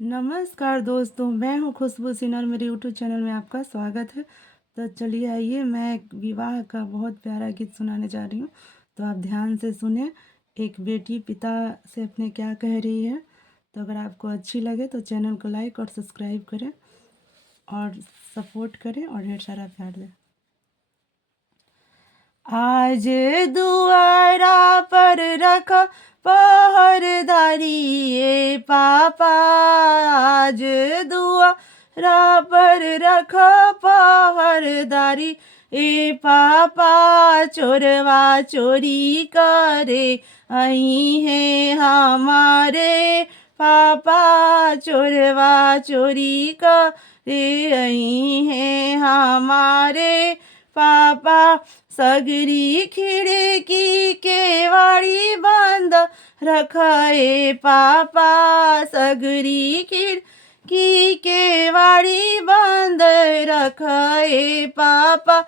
नमस्कार दोस्तों, मैं हूँ खुशबू सिन्हा और मेरे यूट्यूब चैनल में आपका स्वागत है। तो चलिए आइए, मैं एक विवाह का बहुत प्यारा गीत सुनाने जा रही हूँ। तो आप ध्यान से सुने। एक बेटी पिता से अपने क्या कह रही है। तो अगर आपको अच्छी लगे तो चैनल को लाइक और सब्सक्राइब करें और सपोर्ट करें और ढेर सारा प्यार दें। आज दुआरा पर रखा पहरेदारी ये पापा। आज दुआरा पर रखा पहरेदारी ए पापा। चोरवा चोरी करे आई है हमारे पापा। चोरवा चोरी करे आई है हमारे पापा। सगरी खिड़की केवाड़ी बंद रखाए पापा। सगरी खिड़की केवाड़ी बंद रखाए पापा।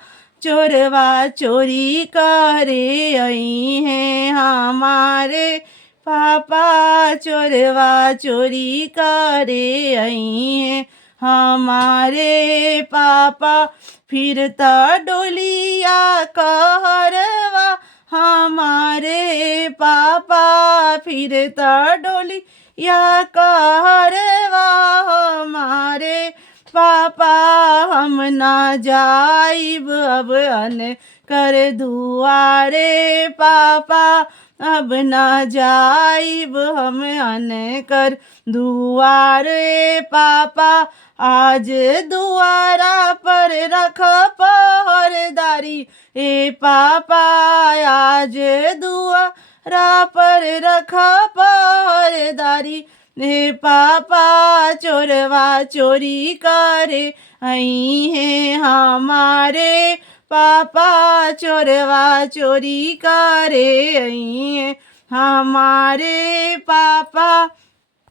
चोरवा चोरी करे आई हैं हमारे पापा। चोरवा चोरी करे आई हैं हमारे पापा। फिरता डोलिया कहरवा हमारे पापा। फिरता डोलिया कहरवा हमारे पापा। हम ना जाइब अब अन कर दुआरे पापा। अब ना जाइब हम अन कर दुआरे पापा। आज दुआरा पर रख पहरेदारी ए पापा। आज दुआरा पर रख पहरेदारी ए पापा। चोरवा चोरी करे आई हैं हमारे पापा। चोरवा चोरी करे आई हैं हमारे पापा।